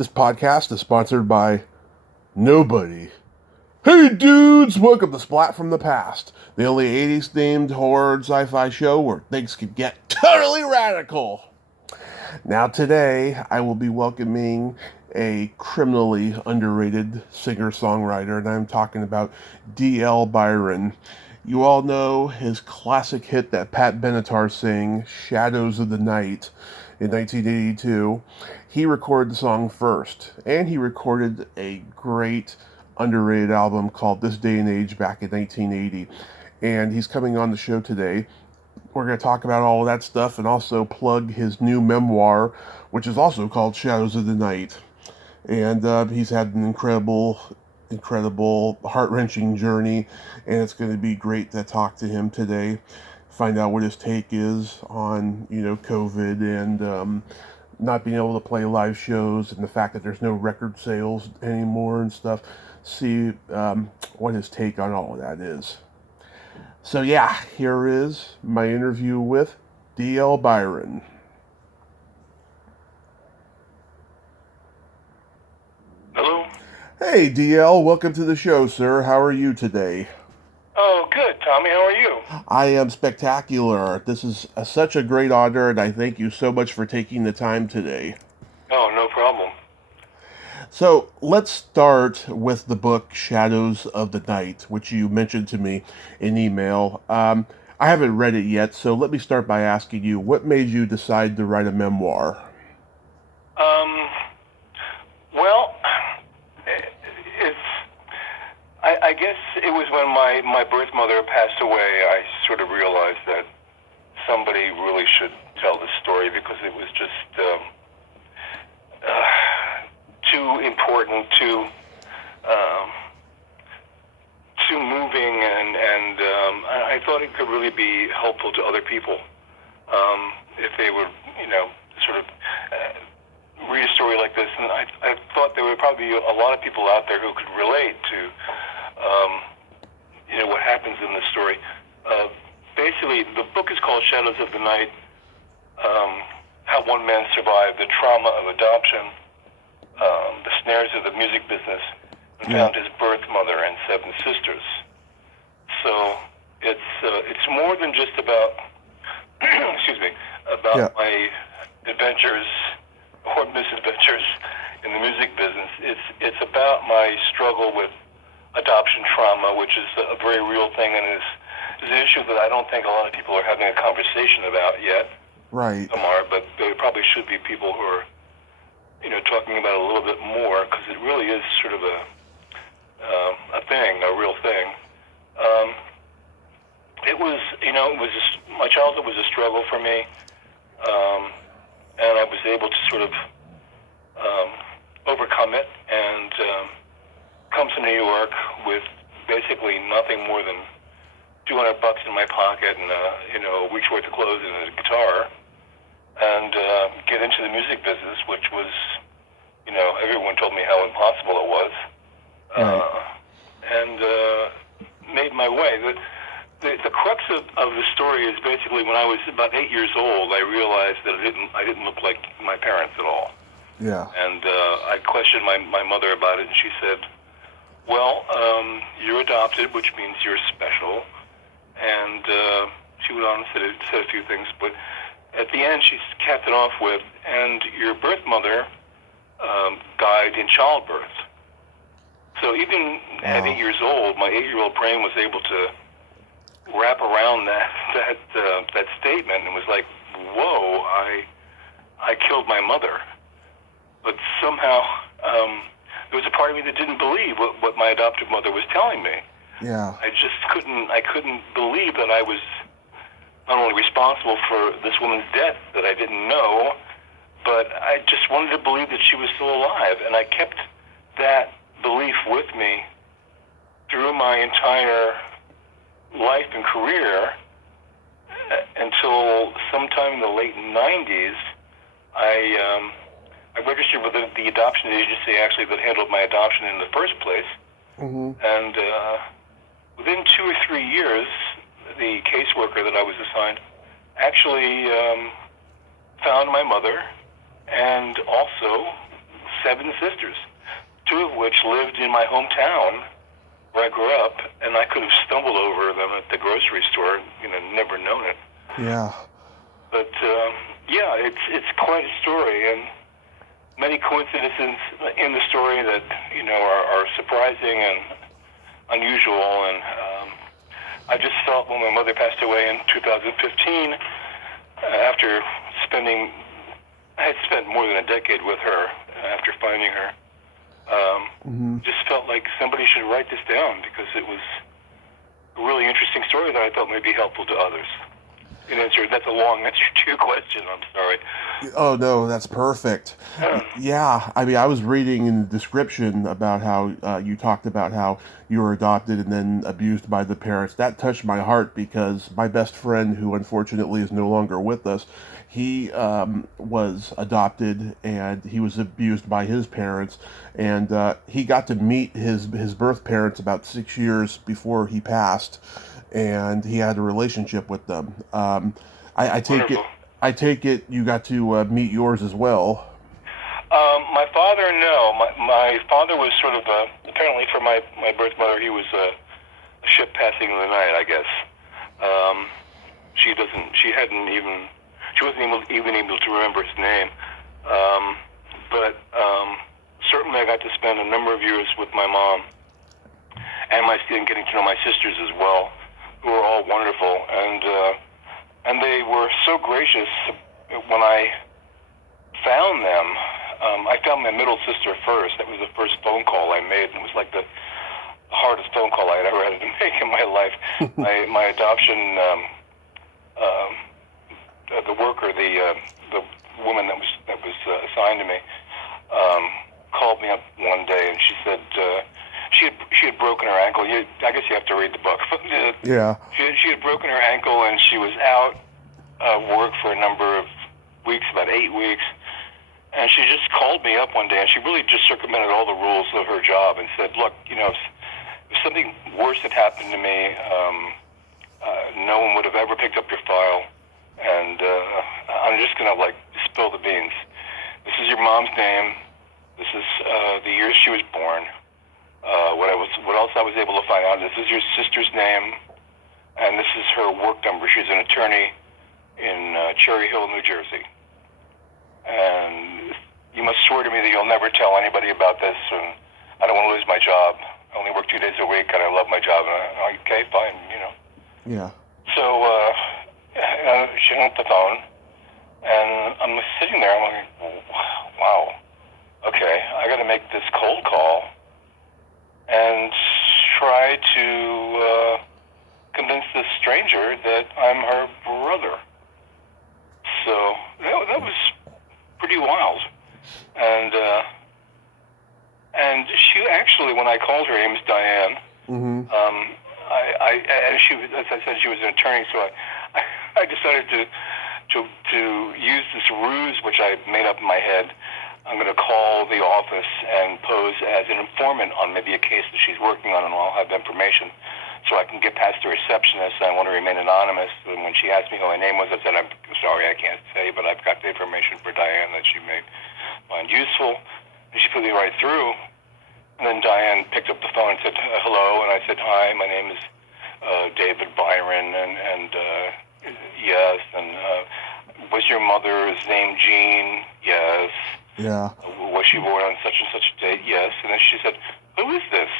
This podcast is sponsored by nobody. Hey dudes, welcome to Splat from the Past, the only 80s themed horror sci-fi show where things can get totally radical. Now today, I will be welcoming a criminally underrated singer-songwriter, and I'm talking about D.L. Byron. You all know his classic hit that Pat Benatar sang, Shadows of the Night, in 1982. He recorded the song first, and he recorded a great underrated album called This Day and Age back in 1980. And he's coming on the show today. We're going to talk about all of that stuff and also plug his new memoir, which is also called Shadows of the Night. And he's had an incredible, heart-wrenching journey, and it's going to be great to talk to him today, find out what his take is on, COVID and not being able to play live shows and the fact that there's no record sales anymore and stuff. See what his take on all of that is. So yeah, here is my interview with D.L. Byron. Hello? Hey DL, welcome to the show, sir. How are you today? Oh, good, Tommy. How are you? I am spectacular. This is such a great honor, and I thank you so much for taking the time today. Oh, no problem. So let's start with the book Shadows of the Night, which you mentioned to me in email. I haven't read it yet, so let me start by asking you, what made you decide to write a memoir? Well, I guess it was when my birth mother passed away, I sort of realized that somebody really should tell this story because it was just too important, too moving, and I thought it could really be helpful to other people if they would, sort of read a story like this. And I thought there would probably be a lot of people out there who could relate to, what happens in this story. Basically, the book is called Shadows of the Night, How One Man Survived the Trauma of Adoption, the snares of the music business, and found his birth mother and 7 sisters. So it's more than just about my adventures or misadventures in the music business. It's about my struggle with adoption trauma, which is a very real thing and is an issue that I don't think a lot of people are having a conversation about yet. Right. Amar, but there probably should be people who are talking about it a little bit more, because it really is sort of a thing, a real thing. It was, my childhood was a struggle for me, and I was able to sort of overcome it and come to New York with basically nothing more than $200 in my pocket and a week's worth of clothes and a guitar, and get into the music business, which was, everyone told me how impossible it was, and made my way. The crux of the story is basically when I was about 8 years old, I realized that I didn't look like my parents at all. Yeah. And I questioned my mother about it, and she said, well, you're adopted, which means you're special. And she went on and said a few things, but at the end she capped it off with, and your birth mother died in childbirth. So even at 8 years old, my 8-year-old brain was able to wrap around that statement and was like, whoa, I killed my mother. But somehow there was a part of me that didn't believe what my adoptive mother was telling me. Yeah. I couldn't believe that I was not only responsible for this woman's death that I didn't know, but I just wanted to believe that she was still alive. And I kept that belief with me through my entire life and career until sometime in the late 90s. I registered with the adoption agency actually that handled my adoption in the first place. Mm-hmm. And within 2 or 3 years, the caseworker that I was assigned actually found my mother and also 7 sisters, 2 of which lived in my hometown where I grew up, and I could have stumbled over them at the grocery store, never known it. Yeah. But yeah, it's quite a story, and many coincidences in the story that are surprising and unusual. And I just felt when my mother passed away in 2015, after I had spent more than a decade with her after finding her. Just felt like somebody should write this down because it was a really interesting story that I thought might be helpful to others. That's a long answer to your question. I'm sorry. Oh, no, that's perfect. Yeah, I mean, I was reading in the description about how you talked about how you were adopted and then abused by the parents. That touched my heart because my best friend, who unfortunately is no longer with us, he was adopted and he was abused by his parents. And he got to meet his birth parents about 6 years before he passed, and he had a relationship with them. I take Wonderful. I take it you got to meet yours as well. My father, no. My father was sort of apparently for my birth mother, he was a ship passing in the night, I guess. She wasn't even able to remember his name. But certainly I got to spend a number of years with my mom and getting to know my sisters as well, who were all wonderful. And they were so gracious when I found them. I found my middle sister first. That was the first phone call I made, and it was like the hardest phone call I had ever had to make in my life. My adoption, the worker, the woman that was assigned to me, called me up one day, and she said she had broken her ankle. I guess you have to read the book. Yeah. She had broken her ankle, and she was out of work for a number of weeks, about 8 weeks. And she just called me up one day, and she really just circumvented all the rules of her job and said, look, if something worse had happened to me, no one would have ever picked up your file, and I'm just going to, spill the beans. This is your mom's name. This is the year she was born. What else I was able to find out, this is your sister's name, and this is her work number. She's an attorney in Cherry Hill, New Jersey. And you must swear to me that you'll never tell anybody about this, and I don't want to lose my job. I only work 2 days a week, and I love my job. And I'm like, okay, fine, Yeah. So she hung up the phone, and I'm sitting there. I'm like, wow, okay, I got to make this cold call and try to convince this stranger that I'm her brother. So that was pretty wild. And she actually, when I called her, name is Diane. Mm-hmm. And she, as I said, she was an attorney, so I decided to use this ruse, which I made up in my head. I'm going to call the office and pose as an informant on maybe a case that she's working on, and I'll have information so I can get past the receptionist. I want to remain anonymous. And when she asked me who my name was, I said, I'm sorry, I can't say, but I've got the information for Diane that she may find useful. And she put me right through. And then Diane picked up the phone and said, hello. And I said, hi, my name is David Byron. And yes. And was your mother's name Jean? Yes. Yeah. Was she born on such and such a date? Yes. And then she said, who is this?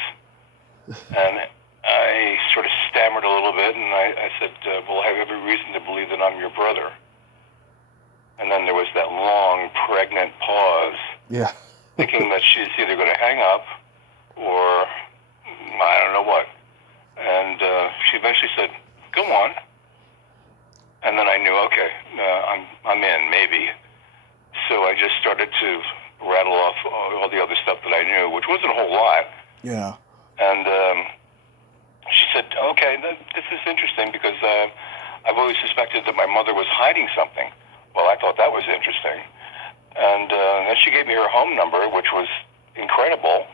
And I sort of stammered a little bit, and I said, well, I have every reason to believe that I'm your brother. And then there was that long, pregnant pause, Yeah. thinking that she's either going to hang up or I don't know what. And she eventually said, go on. And then I knew, okay, I'm in, maybe. So I just started to rattle off all the other stuff that I knew, which wasn't a whole lot. Yeah. And she said, okay, this is interesting because I've always suspected that my mother was hiding something. Well, I thought that was interesting. And then she gave me her home number, which was incredible.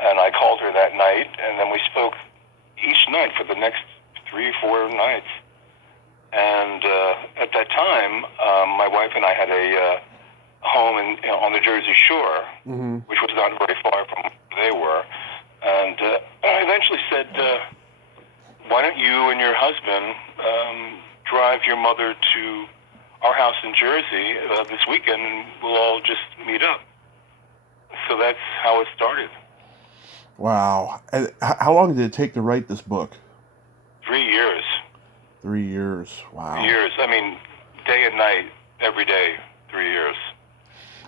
And I called her that night, and then we spoke each night for the next 3 or 4 nights. And at that time, my wife and I had home on the Jersey Shore, Mm-hmm. which was not very far from where they were. And I eventually said, why don't you and your husband drive your mother to our house in Jersey this weekend, and we'll all just meet up. So that's how it started. Wow. And how long did it take to write this book? 3 years. 3 years. Wow. Years. I mean, day and night, every day, 3 years.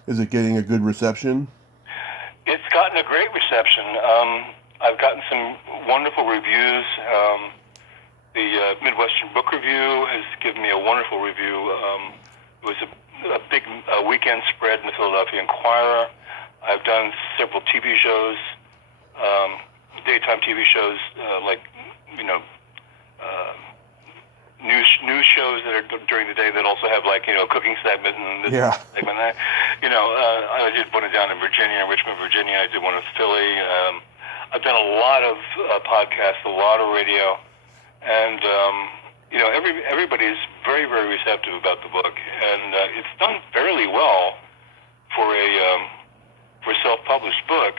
Is it getting a good reception? It's gotten a great reception. I've gotten some wonderful reviews. The Midwestern Book Review has given me a wonderful review. It was a big weekend spread in the Philadelphia Inquirer. I've done several TV shows, daytime TV shows, like, news shows that are during the day that also have, like, cooking segment and this segment. That, I did one down in Virginia, Richmond, Virginia. I did one in Philly. I've done a lot of podcasts, a lot of radio, and everybody's very, very receptive about the book, and it's done fairly well for a self-published book.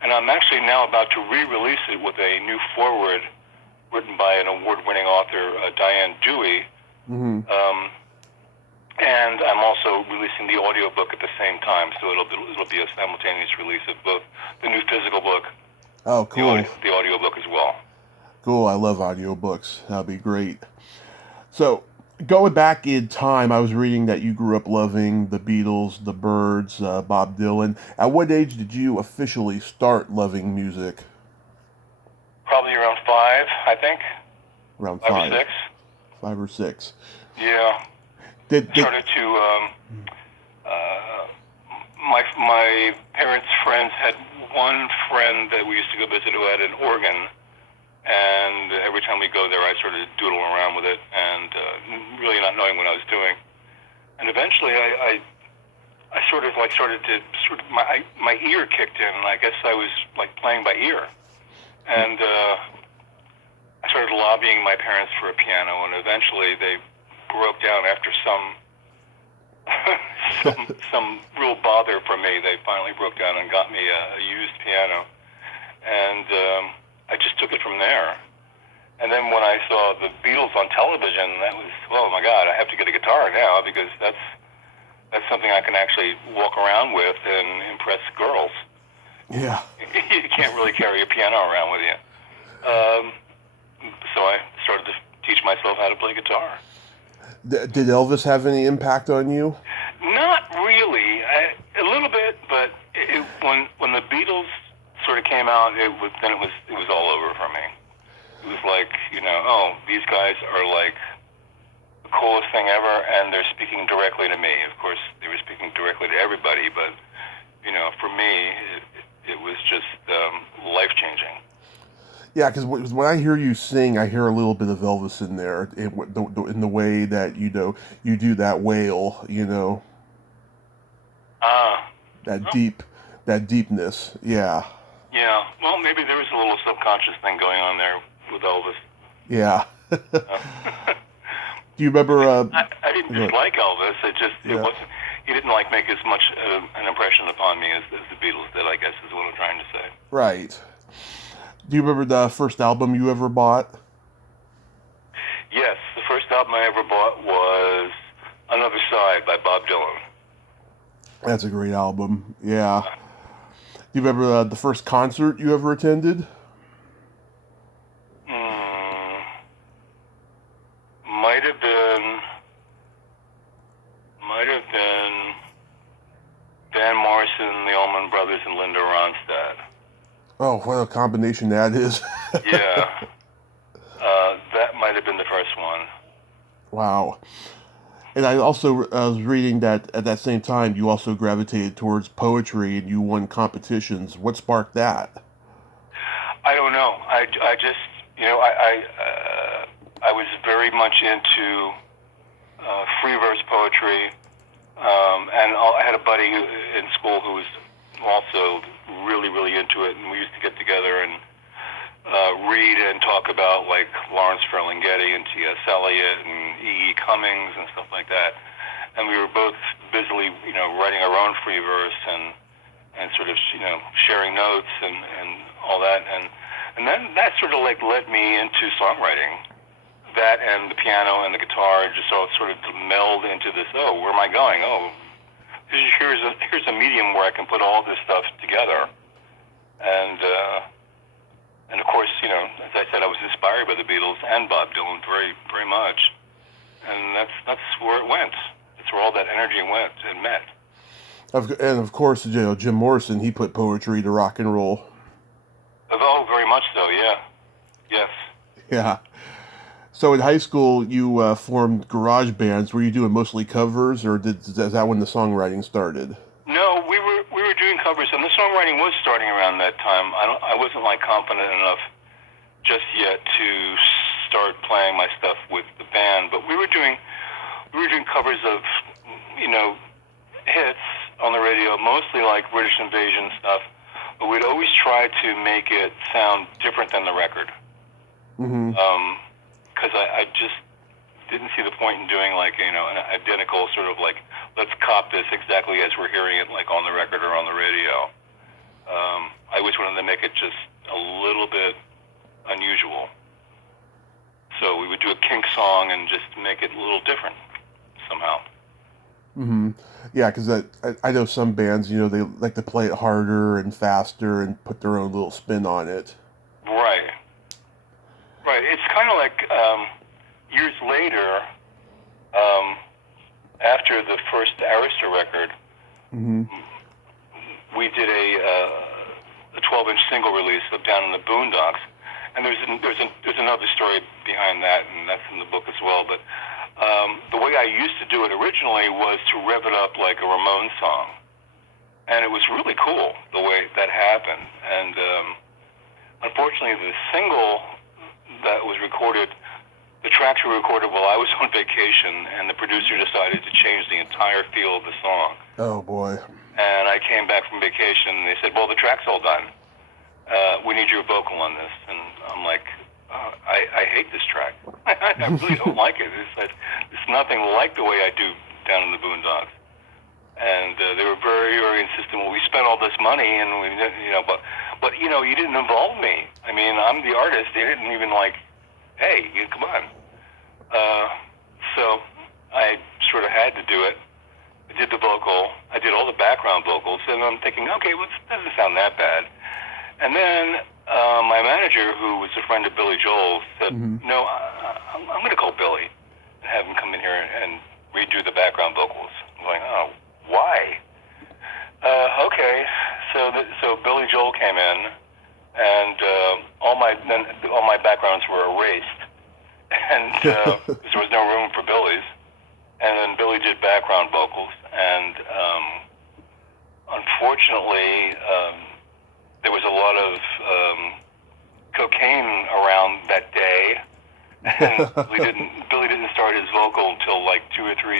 And I'm actually now about to re-release it with a new foreword written by an award-winning author, Diane Dewey. Mm-hmm. And I'm also releasing the audiobook at the same time, so it'll be a simultaneous release of both the new physical book, oh, cool, the audiobook as well. Cool, I love audiobooks. That'd be great. So, going back in time, I was reading that you grew up loving the Beatles, the Byrds, Bob Dylan. At what age did you officially start loving music? Probably around 5, I think. Around 5 5. or 6. 5 or 6. Yeah. Started to. My parents' friends had one friend that we used to go visit who had an organ, and every time we go there, I started doodling around with it, and really not knowing what I was doing. And eventually, I started to my ear kicked in. I guess I was like playing by ear, and I started lobbying my parents for a piano, and eventually they broke down after some real bother from me. They finally broke down and got me a used piano, and I just took it from there. And then when I saw the Beatles on television, that was, oh my God, I have to get a guitar now, because that's something I can actually walk around with and impress girls. Yeah. You can't really carry a piano around with you. So I started to teach myself how to play guitar. Did Elvis have any impact on you? Not really. A little bit, but when the Beatles sort of came out, it was all over for me. It was like, oh, these guys are like the coolest thing ever, and they're speaking directly to me. Of course, they were speaking directly to everybody, but for me, it was just life-changing. Yeah, because when I hear you sing, I hear a little bit of Elvis in there, in the way that you do that wail, that deepness, yeah. Yeah, well, maybe there was a little subconscious thing going on there with Elvis. Yeah. Do you remember? I didn't dislike Elvis. It wasn't. He didn't make as much an impression upon me as the Beatles did, I guess, is what I'm trying to say. Right. Do you remember the first album you ever bought? Yes, the first album I ever bought was Another Side by Bob Dylan. That's a great album, yeah. Do you remember the first concert you ever attended? Might have been Van Morrison, the Allman Brothers, and Linda Ronstadt. Oh, what a combination that is. Yeah. That might have been the first one. Wow. And I also was reading that at that same time you also gravitated towards poetry and you won competitions. What sparked that? I don't know. I just, I was very much into free verse poetry, and I had a buddy in school who was also really, really into it, and we used to get together and read and talk about like Lawrence Ferlinghetti and T.S. Eliot and E.E. Cummings and stuff like that. and we were both busily, writing our own free verse and sort of, sharing notes and all that, and then that sort of like led me into songwriting. That and the piano and the guitar just all sort of meld into this. Oh, where am I going? Oh, here's a medium where I can put all this stuff together, and of course, as I said, I was inspired by the Beatles and Bob Dylan very, very much, and that's where it went. That's where all that energy went and met. And of course, Jim Morrison, he put poetry to rock and roll. Oh, very much so. Yeah. Yes. Yeah. So in high school, you formed garage bands. Were you doing mostly covers, or is that when the songwriting started? No, we were doing covers, and the songwriting was starting around that time. I wasn't like confident enough just yet to start playing my stuff with the band, but we were doing covers of hits on the radio, mostly like British Invasion stuff. But we'd always try to make it sound different than the record. Mm-hmm. Because I just didn't see the point in doing like an identical sort of like, let's cop this exactly as we're hearing it like on the record or on the radio. I always wanted to make it just a little bit unusual. So we would do a Kink song and just make it a little different somehow. Mm-hmm. Yeah, because I know some bands, they like to play it harder and faster and put their own little spin on it. Right. Right. It's kind of like years later, after the first Arista record, mm-hmm. we did a 12-inch single release of Down in the Boondocks, and there's another story behind that, and that's in the book as well. But the way I used to do it originally was to rev it up like a Ramones song, and it was really cool the way that happened. And unfortunately, the single that was recorded, the tracks were recorded while I was on vacation, and the producer decided to change the entire feel of the song. Oh, boy. And I came back from vacation, and they said, well, the track's all done. We need your vocal on this. And I'm like, I hate this track. I really don't like it. It's nothing like the way I do Down in the Boondocks. And they were very, very insistent. Well, we spent all this money, and we didn't, but you didn't involve me. I mean, I'm the artist. They didn't even like, hey, come on. So I sort of had to do it. I did the vocal. I did all the background vocals, and I'm thinking, okay, well, it doesn't sound that bad. And then my manager, who was a friend of Billy Joel, said, mm-hmm. no, I'm going to call Billy and have him come in here and redo the background vocals. I'm like, oh, why? Okay, so Billy Joel came in, and all my backgrounds were erased, and there was no room for Billy's. And then Billy did background vocals, and unfortunately, there was a lot of cocaine around that day, and Billy didn't start his vocal until like 2 or 3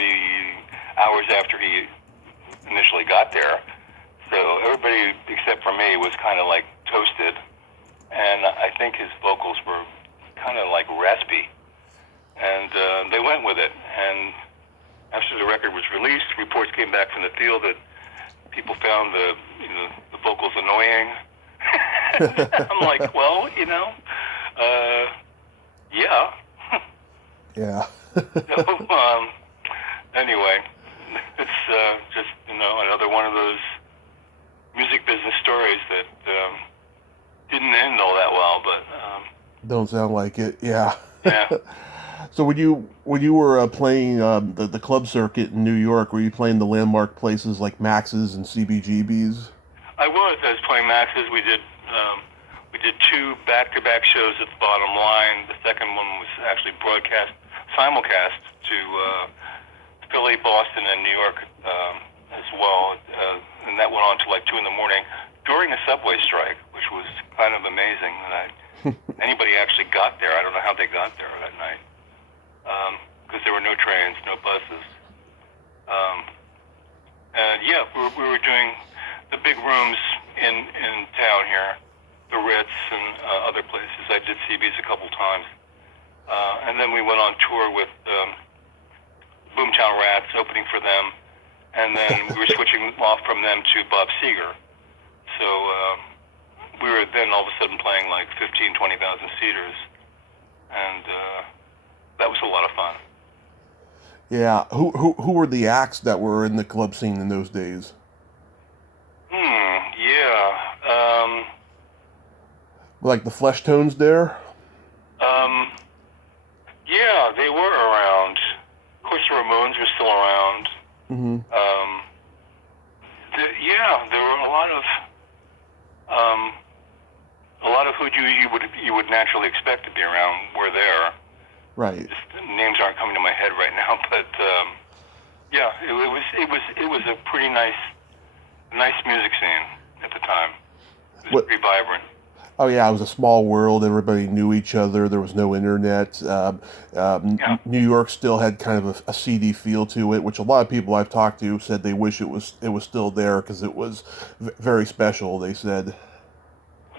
hours after he initially got there. So everybody except for me was kind of like toasted, and I think his vocals were kind of like raspy, and they went with it. And after the record was released, reports came back from the field that people found the vocals annoying. I'm like, well, yeah. Yeah. So, anyway, it's just another one of those music business stories that didn't end all that well, but don't sound like it. Yeah. Yeah. So when you were playing the club circuit in New York, were you playing the landmark places like Max's and CBGB's? I was playing Max's. We did 2 back-to-back shows at the Bottom Line. The second one was actually simulcast to Philly, Boston, and New York as well, and that went on to like 2 in the morning during a subway strike, which was kind of amazing. And anybody actually got there. I don't know how they got there that night. Because there were no trains, no buses. And yeah, we were doing the big rooms in town here, the Ritz and other places. I did CB's a couple times. And then we went on tour with Boomtown Rats opening for them, and then we were switching off from them to Bob Seger. So we were then all of a sudden playing like 15, 20,000 seaters, and that was a lot of fun. Yeah, who were the acts that were in the club scene in those days? Yeah. Like the Flesh Tones there? Yeah, they were around. Of course, the Ramones were still around. Mm-hmm. There were a lot of who you would naturally expect to be around were there. Right. Just, names aren't coming to my head right now, but yeah, it was a pretty nice music scene at the time. It was pretty vibrant. Oh yeah, it was a small world. Everybody knew each other. There was no internet. New York still had kind of a seedy feel to it, which a lot of people I've talked to said they wish it was still there because it was very special. They said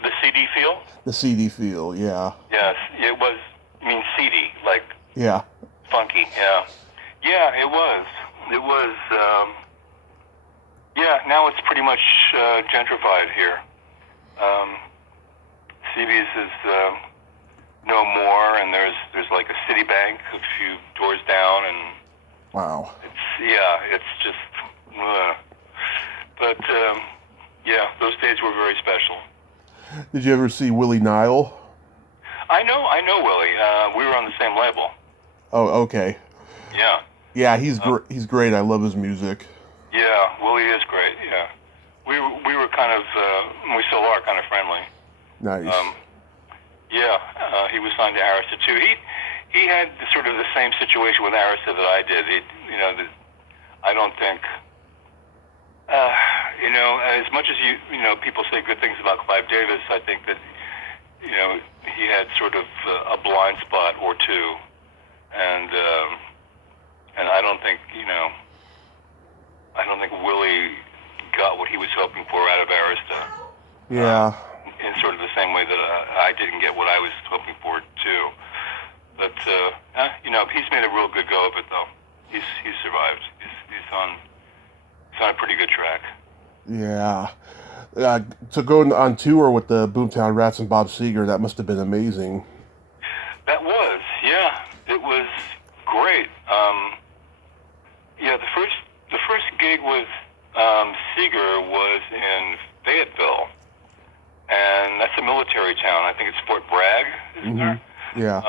the seedy feel. The seedy feel, yeah. Yes, it was. I mean, seedy, like yeah, funky. Yeah, it was. It was. Yeah, now it's pretty much gentrified here. CB's is no more, and there's like a Citibank a few doors down, and wow. It's just. But yeah, those days were very special. Did you ever see Willie Nile? I know Willie. We were on the same label. Oh, okay. Yeah. Yeah, he's great. I love his music. Yeah, Willie is great. Yeah, we were kind of we still are kind of friendly. Nice. He was signed to Arista too. He had sort of the same situation with Arista that I did. I don't think. As much as people say good things about Clive Davis, I think that he had sort of a blind spot or two, and I don't think Willie got what he was hoping for out of Arista. Yeah. In sort of the same way that I didn't get what I was hoping for too. But he's made a real good go of it though. He's survived. He's on a pretty good track. Yeah. To go on tour with the Boomtown Rats and Bob Seger, that must have been amazing. That was, yeah. It was great. The first gig with Seger was in Fayetteville, and that's a military town. I think it's Fort Bragg, isn't there? Yeah.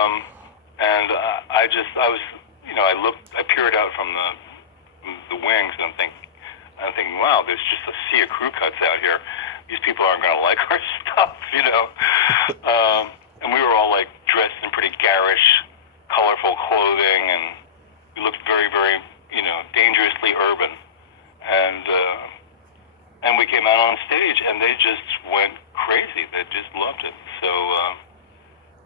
And I peered out from the wings, and I'm thinking, wow, there's just a sea of crew cuts out here. These people aren't going to like our stuff, And we were all like dressed in pretty garish, colorful clothing, and we looked very, very, dangerously urban. And we came out on stage, and they just went crazy. They just loved it. So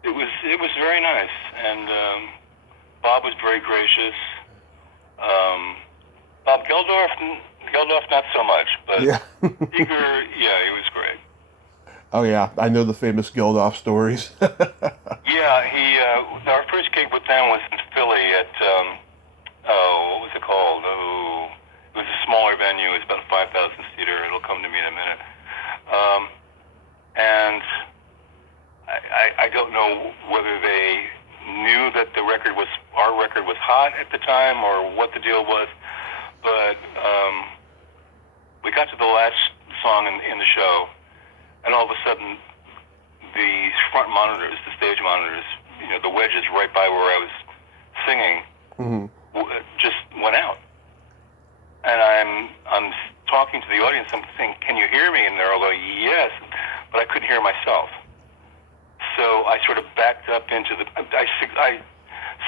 it was very nice, and Bob was very gracious. Bob Geldof not so much, but yeah. Seger, yeah, he was great. Oh yeah, I know the famous Geldof stories. Yeah, our first gig with them was in Philly at what was it called? Oh, it was a smaller venue. It was about a 5,000 seater. It'll come to me in a minute. And I don't know whether they knew that our record was hot at the time or what the deal was, but we got to the last song in the show, and all of a sudden the front monitors, the stage monitors, the wedges right by where I was singing, just went out. And I'm talking to the audience. I'm saying, "Can you hear me?" And they're all going, "Yes," but I couldn't hear myself. So I sort of backed up into I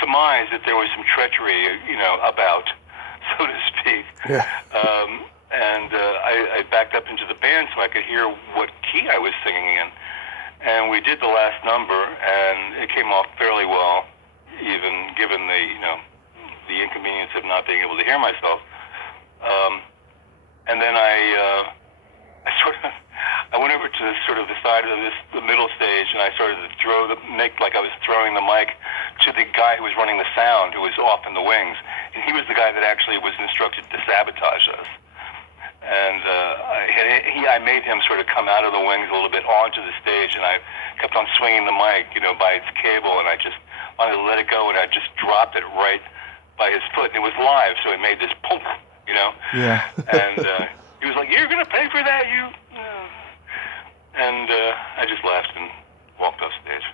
surmised that there was some treachery, about, so to speak. Yeah. I backed up into the band so I could hear what key I was singing in. And we did the last number, and it came off fairly well, even given the inconvenience of not being able to hear myself. And then I went over to sort of the side of the middle stage, and I started to make like I was throwing the mic to the guy who was running the sound, who was off in the wings, And he was the guy that actually was instructed to sabotage us. And I made him sort of come out of the wings a little bit onto the stage, and I kept on swinging the mic, by its cable, and I just wanted to let it go, and I just dropped it right by his foot. And it was live, so it made this poof, Yeah. And he was like, "You're going to pay for that, you." And I just laughed and walked off stage.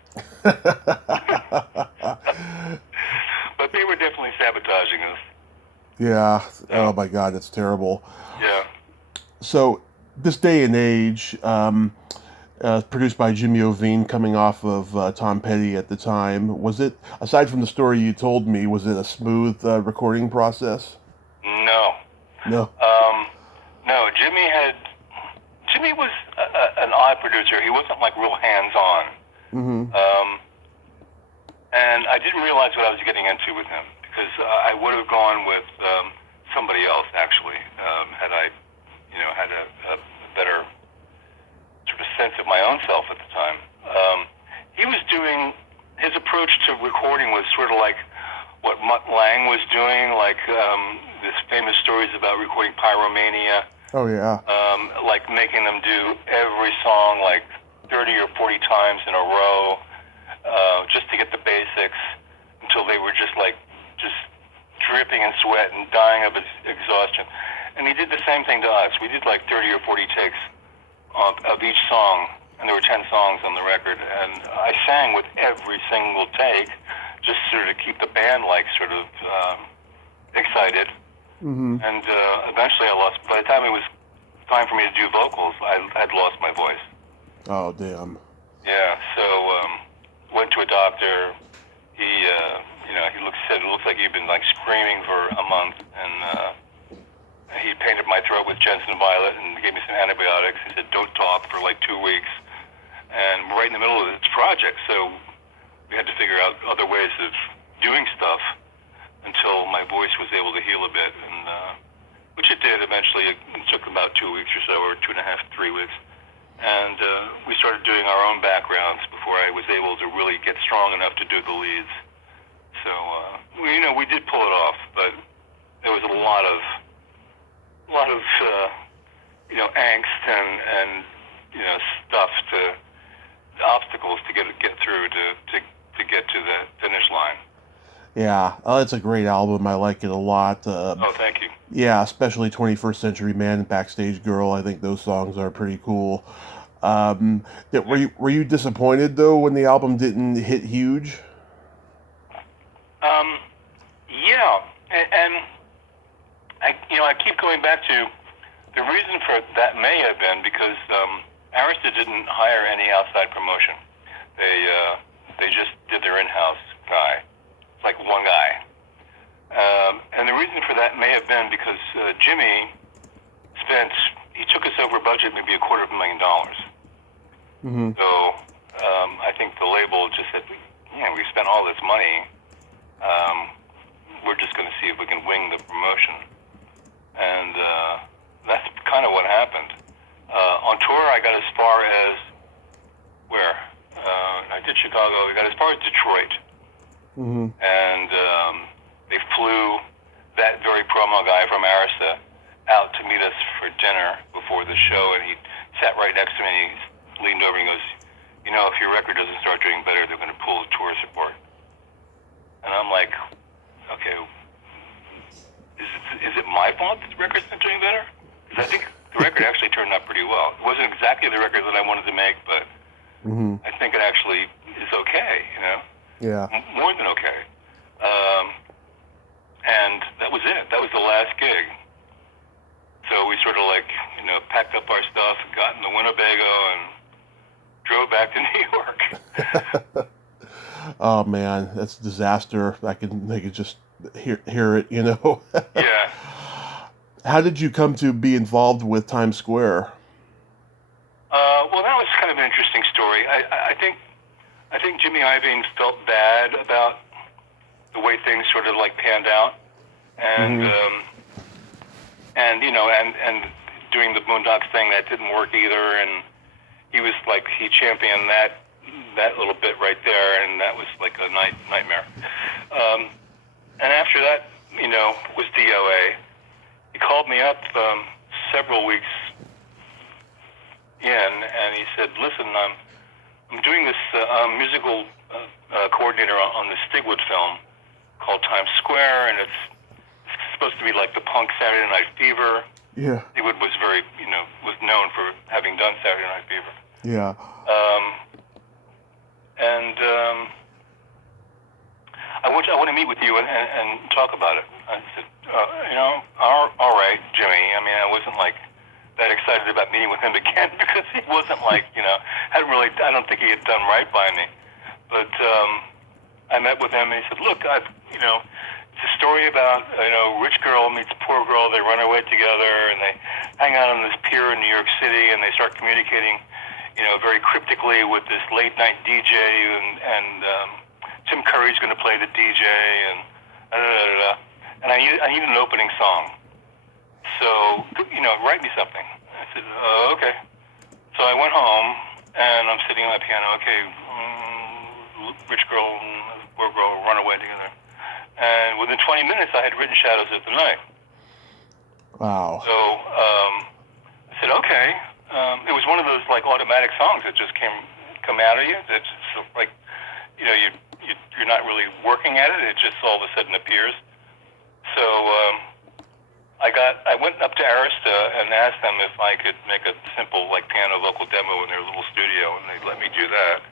But they were definitely sabotaging us. Yeah. Oh my God, that's terrible. Yeah. So this day and age, produced by Jimmy Iovine, coming off of Tom Petty at the time, was it, aside from the story you told me, was it a smooth recording process? No. No. No. Jimmy was an odd producer. He wasn't like real hands-on. Mm-hmm. And I didn't realize what I was getting into with him, because I would have gone with somebody else, actually, had I, had a better sort of sense of my own self at the time. He was doing, his approach to recording was sort of like what Mutt Lange was doing, like this famous stories about recording Pyromania. Oh, yeah. Like making them do every song like 30 or 40 times in a row, just to get the basics, until they were just dripping in sweat and dying of exhaustion. And he did the same thing to us. We did like 30 or 40 takes of each song, and there were 10 songs on the record, and I sang with every single take, just sort of keep the band sort of excited. Mm-hmm. And eventually by the time it was time for me to do vocals, I'd lost my voice. Oh, damn. Yeah, so went to a doctor. He said it looks like you've been screaming for a month, and he painted my throat with Jensen Violet and gave me some antibiotics. He said, don't talk for 2 weeks. And we're right in the middle of this project, so we had to figure out other ways of doing stuff until my voice was able to heal a bit, and which it did eventually. It took about 2 weeks or so, or 2.5, 3 weeks. And we started doing our own backgrounds before I was able to really get strong enough to do the leads. So, we did pull it off, but there was a lot of angst and stuff obstacles to get through to get to the finish line. Yeah, it's a great album. I like it a lot. Oh, thank you. Yeah, especially 21st Century Man and Backstage Girl. I think those songs are pretty cool. Were you disappointed, though, when the album didn't hit huge? Yeah, and I keep going back to the reason for that may have been because Arista didn't hire any outside promotion. They just did their in-house guy. It's like one guy. And the reason for that may have been because Jimmy he took us over budget maybe $250,000. Mm-hmm. So I think the label just said, we spent all this money. We're just going to see if we can wing the promotion. And that's kind of what happened. On tour, I got as far as where? I did Chicago. I got as far as Detroit. Mm-hmm. And they flew that very promo guy from Arista out to meet us for dinner before the show, and he sat right next to me, and he leaned over and he goes, if your record doesn't start doing better, they're going to pull the tour support. And I'm like, okay, is it my fault that the record's not doing better? Because I think the record actually turned out pretty well. It wasn't exactly the record that I wanted to make, but Mm-hmm. I think it actually is okay, Yeah. more than okay. And that was it. That was the last gig. So we sort of packed up our stuff, got into Winnebago, and drove back to New York. Oh man, that's a disaster. I can just hear it. Yeah. How did you come to be involved with Times Square? Well, that was kind of an interesting story. I think Jimmy Iovine felt bad about the way things sort of panned out, and and doing the Boondocks thing that didn't work either, and he was he championed that little bit right there, and that was a nightmare. And after that was DOA. He called me up several weeks in, and he said, "Listen, I'm doing this musical coordinator on this Stigwood film called Times Square, and it's supposed to be like the punk Saturday Night Fever." Yeah. Stigwood was was known for having done Saturday Night Fever. Yeah. I want to meet with you and talk about it. I said, all right, Jimmy. I mean, I wasn't like that excited about meeting with him again because he wasn't like, I don't think he had done right by me. But I met with him and he said, look, it's a story about, rich girl meets poor girl. They run away together and they hang out on this pier in New York City and they start communicating, very cryptically with this late night DJ and Tim Curry's going to play the DJ and and I need an opening song. So, write me something. I said, okay. So I went home and I'm sitting on the piano. Okay, rich girl and poor girl run away together. And within 20 minutes, I had written Shadows of the Night. Wow. So I said, okay. It was one of those like automatic songs that just come out of you. That's just, like, you're not really working at it. It just all of a sudden appears. So I went up to Arista and asked them if I could make a simple like piano vocal demo in their little studio, and they let me do that.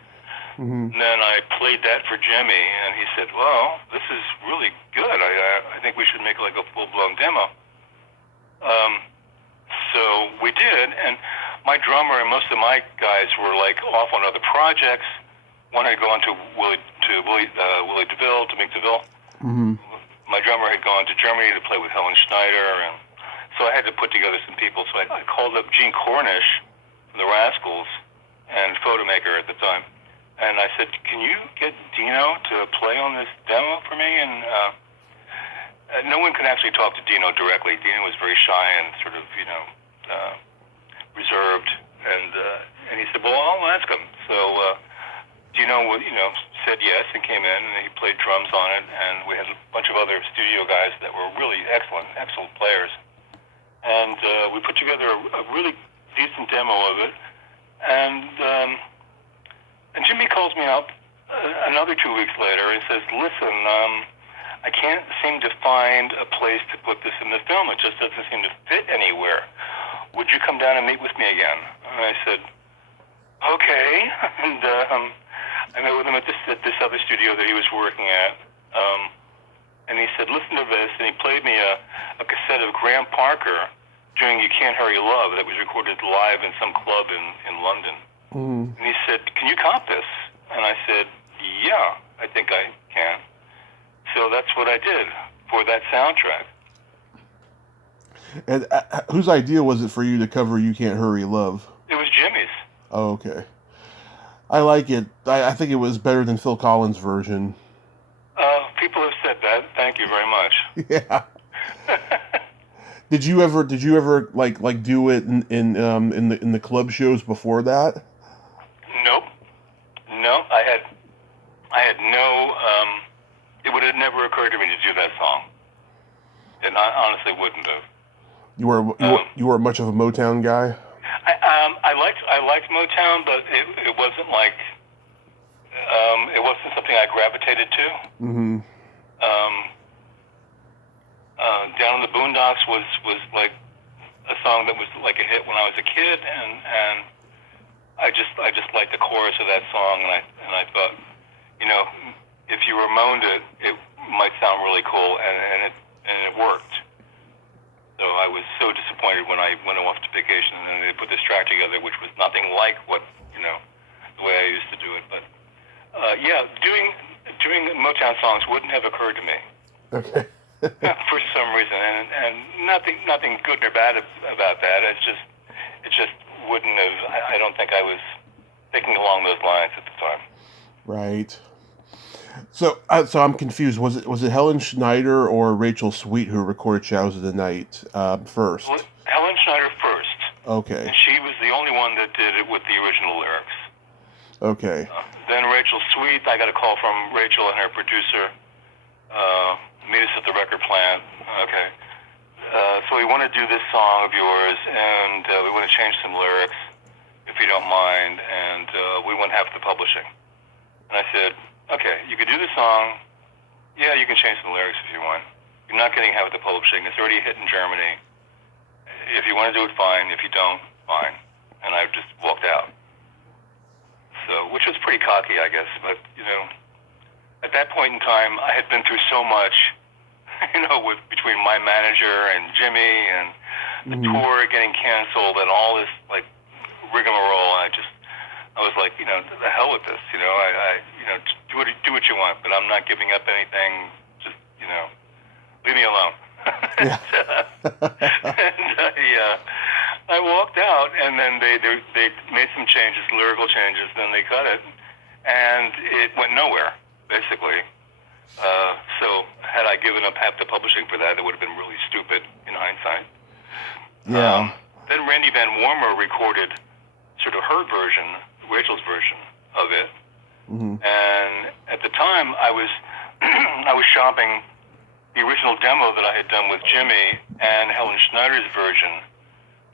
Mm-hmm. And then I played that for Jimmy, and he said, well, this is really good. I think we should make like a full-blown demo. So we did, and my drummer and most of my guys were like off on other projects. One had gone to Willie DeVille, to Mick DeVille. Mm-hmm. My drummer had gone to Germany to play with Helen Schneider, and so I had to put together some people. So I called up Gene Cornish from the Rascals and Photomaker at the time. And I said, can you get Dino to play on this demo for me? And no one could actually talk to Dino directly. Dino was very shy and sort of, reserved. And he said, well, I'll ask him. So Dino, said yes and came in, and he played drums on it. And we had a bunch of other studio guys that were really excellent players. And we put together a really decent demo of it. And Jimmy calls me up another 2 weeks later and says, listen, I can't seem to find a place to put this in the film. It just doesn't seem to fit anywhere. Would you come down and meet with me again? And I said, okay. And I met with him at this other studio that he was working at. And he said, listen to this. And he played me a cassette of Graham Parker doing You Can't Hurry Love that was recorded live in some club in London. Mm-hmm. And he said, can you comp this? And I said, yeah, I think I can. So that's what I did for that soundtrack. And whose idea was it for you to cover You Can't Hurry Love? It was Jimmy's. Oh, okay. I like it. I think it was better than Phil Collins' version. People have said that. Thank you very much. Yeah. Did you ever like do it in the club shows before that? Nope. No, I had no. It would have never occurred to me to do that song. And I honestly wouldn't have. You were much of a Motown guy? I liked Motown, but it wasn't like it wasn't something I gravitated to. Mm-hmm. Down in the Boondocks was like a song that was like a hit when I was a kid, and I just liked the chorus of that song, and I thought, if you Ramoned it might sound really cool, and it worked. So I was so disappointed when I went off to vacation and they put this track together, which was nothing like what, the way I used to do it. But, doing Motown songs wouldn't have occurred to me. Okay. For some reason. And nothing good or bad about that. It just wouldn't have, I don't think I was thinking along those lines at the time. Right. So I'm confused. Was it Helen Schneider or Rachel Sweet who recorded Shadows of the Night first? Helen Schneider first. Okay. And she was the only one that did it with the original lyrics. Okay. Then Rachel Sweet, I got a call from Rachel and her producer, meet us at the record plant. Okay. So we want to do this song of yours, and we want to change some lyrics, if you don't mind, and we want half the publishing. And I said, okay, you could do the song. Yeah, you can change some lyrics if you want. You're not getting half the publishing. It's already a hit in Germany. If you want to do it, fine. If you don't, fine. And I just walked out. So, which was pretty cocky, I guess. But, at that point in time, I had been through so much, between my manager and Jimmy and the tour getting canceled and all this, rigmarole. And I was like, the hell with this. Do what you want, but I'm not giving up anything. Just, leave me alone. Yeah. And I walked out, and then they made some changes, lyrical changes. Then they cut it, and it went nowhere, basically. So had I given up half the publishing for that, it would have been really stupid in hindsight. Yeah. Then Randy Van Warmer recorded sort of her version, Rachel's version of it. Mm-hmm. And at the time, I was shopping the original demo that I had done with Jimmy and Helen Schneider's version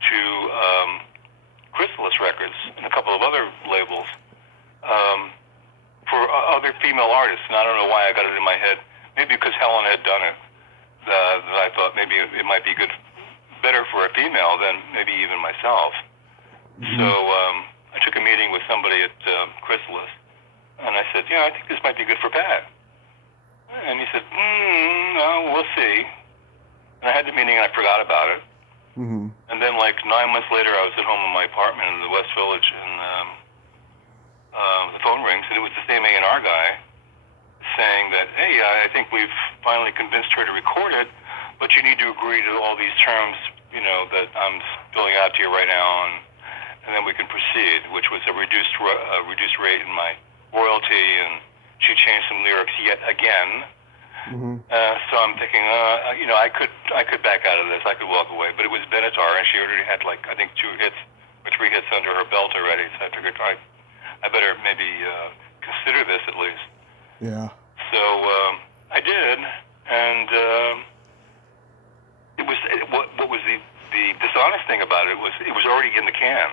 to Chrysalis Records and a couple of other labels for other female artists. And I don't know why I got it in my head. Maybe because Helen had done it, that I thought maybe it might be better for a female than maybe even myself. Mm-hmm. So I took a meeting with somebody at Chrysalis, and I said, I think this might be good for Pat. And he said, no, we'll see. And I had the meeting, and I forgot about it. Mm-hmm. And then, 9 months later, I was at home in my apartment in the West Village, and the phone rings, and it was the same A&R guy saying that, hey, I think we've finally convinced her to record it, but you need to agree to all these terms, that I'm spilling out to you right now, and then we can proceed, which was a reduced rate in my royalty, and she changed some lyrics yet again. Mm-hmm. So I'm thinking, I could back out of this. I could walk away. But it was Benatar, and she already had I think 2 hits or 3 hits under her belt already. So I figured I better maybe consider this at least. Yeah. So I did, and what was the dishonest thing about it was already in the can,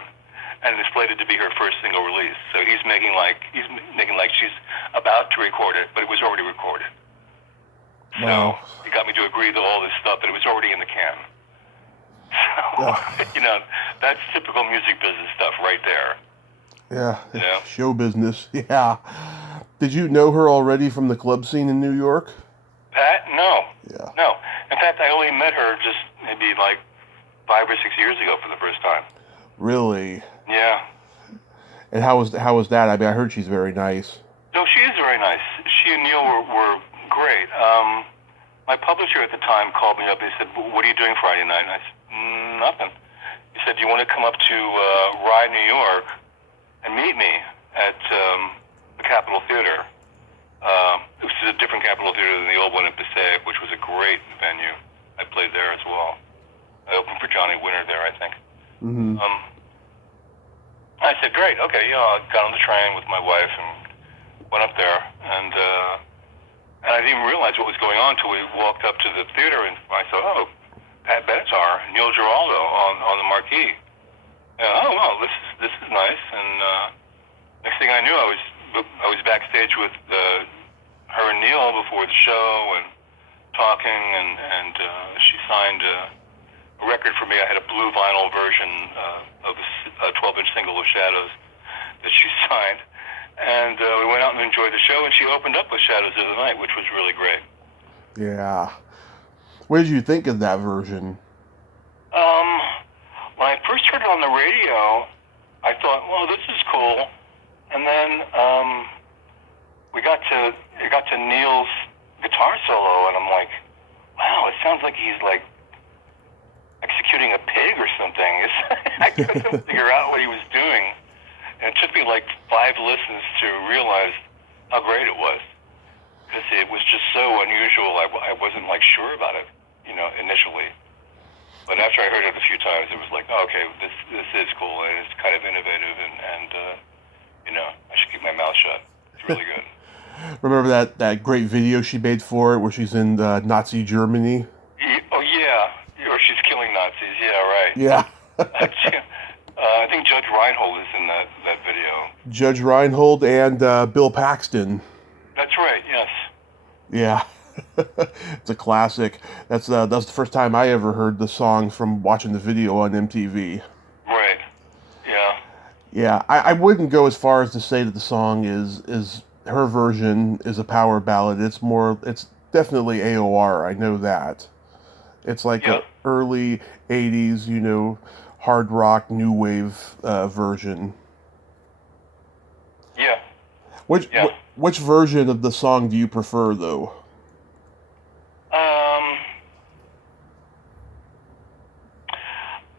and it's slated to be her first single release. So he's making like she's about to record it, but it was already recorded. Wow. So he got me to agree to all this stuff, but it was already in the can. So, that's typical music business stuff right there. Yeah. Show business. Yeah. Did you know her already from the club scene in New York? Pat? No. Yeah. No. In fact, I only met her just maybe 5 or 6 years ago for the first time. Really? Yeah. And how was that? I mean, I heard she's very nice. No, she is very nice. She and Neil were great. My publisher at the time called me up and he said, what are you doing Friday night? And I said, nothing. He said, do you want to come up to Rye, New York and meet me at the Capitol Theater? This is a different Capitol Theater than the old one at Passaic, which was a great venue. I played there as well. I opened for Johnny Winter there, I think. Mm-hmm. I said, great, okay, I got on the train with my wife and went up there, and I didn't even realize what was going on until we walked up to the theater, and I saw, Pat Benatar and Neil Giraldo on the marquee. And, well, this is nice. And next thing I knew, I was backstage with her and Neil before the show and talking, and she signed a record for me. I had a blue vinyl version of a 12-inch single of Shadows that she signed. And we went out and enjoyed the show, and she opened up with Shadows of the Night, which was really great. Yeah. What did you think of that version? When I first heard it on the radio, I thought, well, this is cool. And then it got to Neil's guitar solo, and I'm like, wow, it sounds like he's executing a pig or something. I couldn't figure out what he was doing. And it took me 5 listens to realize how great it was. Because it was just so unusual. I wasn't sure about it, initially. But after I heard it a few times, it was okay, this is cool, and it's kind of innovative, and I should keep my mouth shut. It's really good. Remember that great video she made for it where she's in Nazi Germany? Oh yeah, or she's killing Nazis. Yeah, right. Yeah. I think Judge Reinhold is in that video. Judge Reinhold and Bill Paxton. That's right. Yes. Yeah. It's a classic. That's the first time I ever heard the song from watching the video on MTV. Right. Yeah. Yeah, I wouldn't go as far as to say that the song is her version is a power ballad. It's definitely AOR. I know that. It's like Yeah. a early '80s, hard rock new wave version. Yeah. Which Yeah. which version of the song do you prefer, though?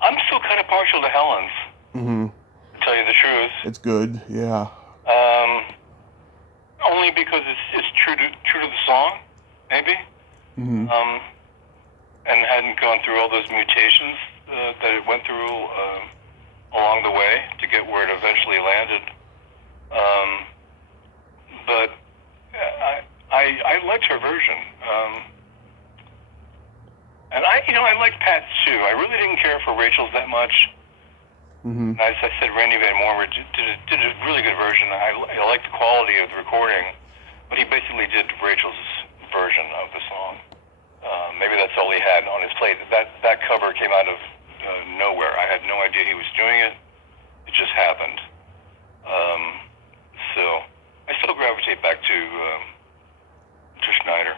I'm still kind of partial to Helen's. Mm-hmm. To tell you the truth. It's good. Yeah. Only because it's true to the song, maybe. Mm-hmm. And hadn't gone through all those mutations that it went through along the way to get where it eventually landed. But I liked her version. And I liked Pat's too. I really didn't care for Rachel's that much. Mm-hmm. As I said, Randy Van Mormer did a really good version. I liked the quality of the recording, but he basically did Rachel's version of the song. Maybe that's all he had on his plate. That cover came out of nowhere. I had no idea he was doing it. It just happened. So I still gravitate back to Schneider.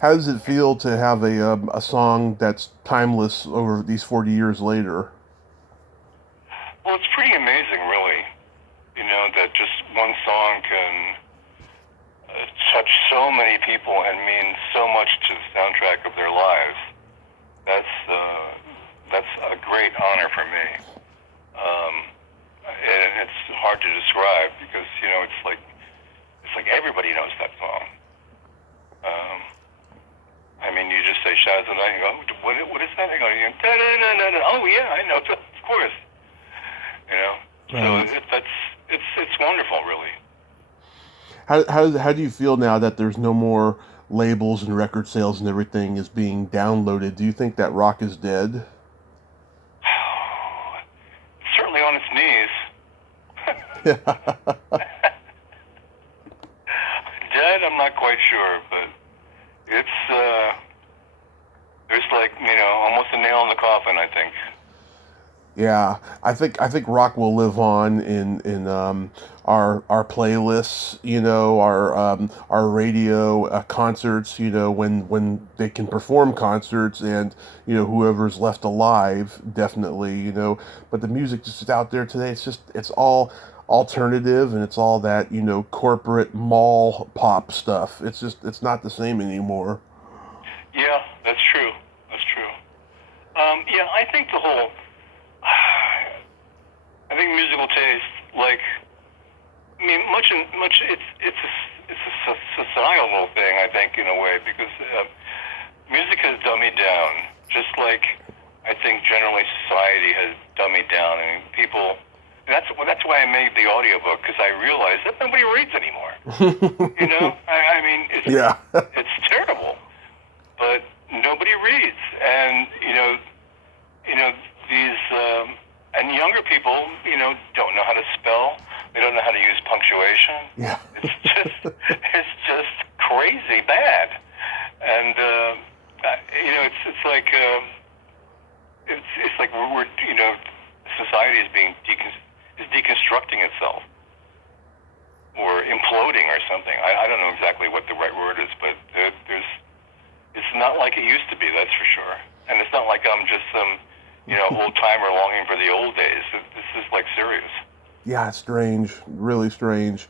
How does it feel to have a song that's timeless over these 40 years later? Well, it's pretty amazing, really. That just one song can touch so many people and mean so much to the soundtrack of their lives. That's a great honor for me. And it's hard to describe because it's like everybody knows that song. You just say "Shadows of the Night" and go, "What is that?" And you go, "Da da da da da." Oh yeah, I know, of course. Right. So it's wonderful, really. How do you feel now that there's no more labels and record sales and everything is being downloaded? Do you think that rock is dead? It's certainly on its knees. Dead, I'm not quite sure, but it's there's almost a nail in the coffin, I think. Yeah, I think rock will live on in our playlists, our radio concerts, when they can perform concerts, and whoever's left alive, definitely, but the music just out there today, it's all alternative, and it's all that corporate mall pop stuff. It's not the same anymore. Yeah, that's true. That's true. Yeah, I think musical taste, much it's a societal thing, I think, in a way, because music has dummied down, just like I think generally society has dummied down. People. And that's why I made the audiobook, because I realized that nobody reads anymore. Yeah. It's terrible, but nobody reads, and these and younger people, don't know how to spell. They don't know how to use punctuation. Yeah. It's just crazy bad, and it's like we're society is deconstructing itself or imploding or something. I don't know exactly what the right word is, but it's not like it used to be, that's for sure. And it's not like I'm just some old timer longing for the old days. This is serious. Yeah, it's strange, really strange.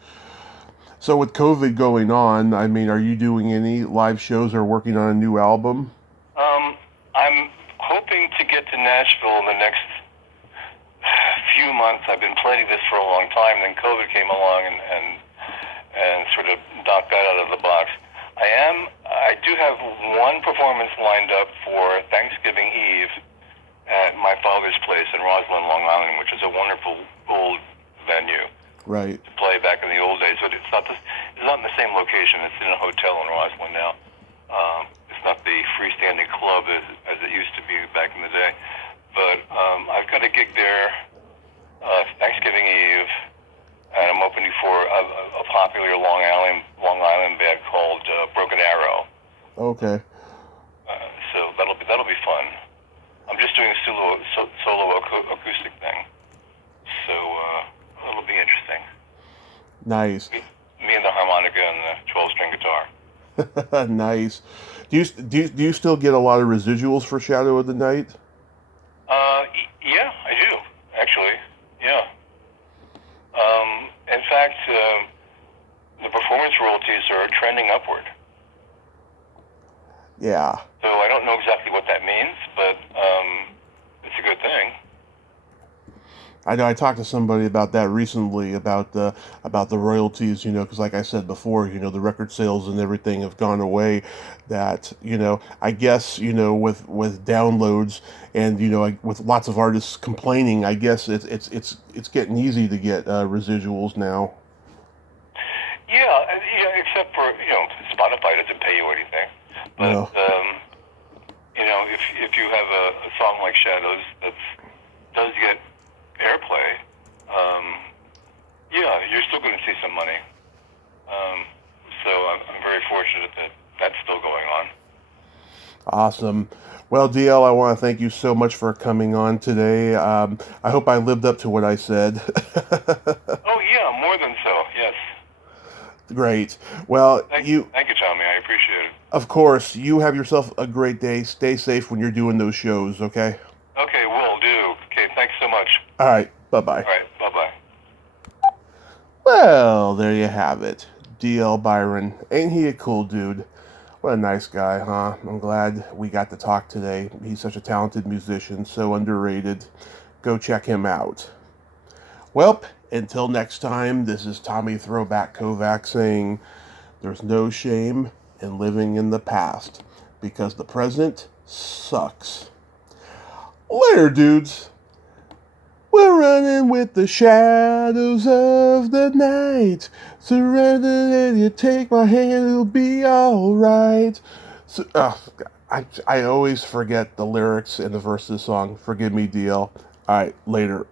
So with COVID going on, are you doing any live shows or working on a new album? I'm hoping to get to Nashville in the next few months. I've been planning this for a long time. Then COVID came along and sort of knocked that out of the box. I do have one performance lined up for Thanksgiving Eve at my father's place in Roslyn, Long Island, which is a wonderful old venue. Right. To play back in the old days, but it's It's not in the same location. It's in a hotel in Roslyn now. It's not the freestanding club as it used to be back in the day. But I've got a gig there Thanksgiving Eve, and I'm opening for a popular Long Island band called Broken Arrow. Okay. So that'll be fun. I'm just doing a solo acoustic thing, so it'll be interesting. Nice. Me and the harmonica and the 12-string guitar. Nice. Do you still get a lot of residuals for Shadow of the Night? Yeah, I do actually. Yeah. In fact, the performance royalties are trending upward. Yeah. So I don't know exactly what that means, but it's a good thing. I know I talked to somebody about that recently, about the royalties, because like I said before, the record sales and everything have gone away. That, I guess, with downloads and, with lots of artists complaining, I guess it's getting easy to get residuals now. Yeah, except for, Spotify doesn't pay you anything. But, No. if you have a song like Shadows that does get airplay, you're still going to see some money. So I'm very fortunate that that's still going on. Awesome. Well, DL, I want to thank you so much for coming on today. I hope I lived up to what I said. Oh, yeah, more than so, yes. Great. Well, Thank you, Tommy. I appreciate it. Of course, you have yourself a great day. Stay safe when you're doing those shows, okay? Okay, will do. Okay, thanks so much. All right. Bye-bye. All right, bye-bye. Well, there you have it. DL Byron. Ain't he a cool dude? What a nice guy, huh? I'm glad we got to talk today. He's such a talented musician, so underrated. Go check him out. Well, until next time, this is Tommy Throwback Kovac saying there's no shame in living in the past because the present sucks. Later, dudes. We're running with the shadows of the night. Surrender and you take my hand, it'll be alright. So, I always forget the lyrics in the verse of the song. Forgive me, DL. Alright, later.